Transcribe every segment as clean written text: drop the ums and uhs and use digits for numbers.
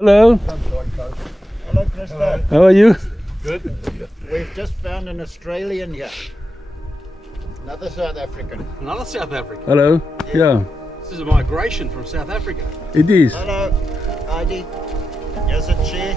Hello, Hello, Krista. how are you? Good. We've just found an Australian here. Another South African. Another South Africa. Hello, yeah, This is a migration from South Africa. it is. Hello, Heidi. Here's a chair.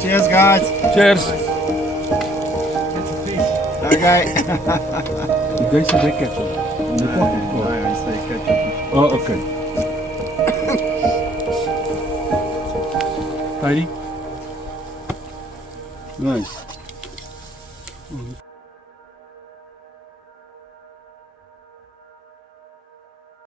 Cheers, guys. Cheers. Okay. Deze is ketchup. I say ketchup. Oh, okay. Heidi? Nice.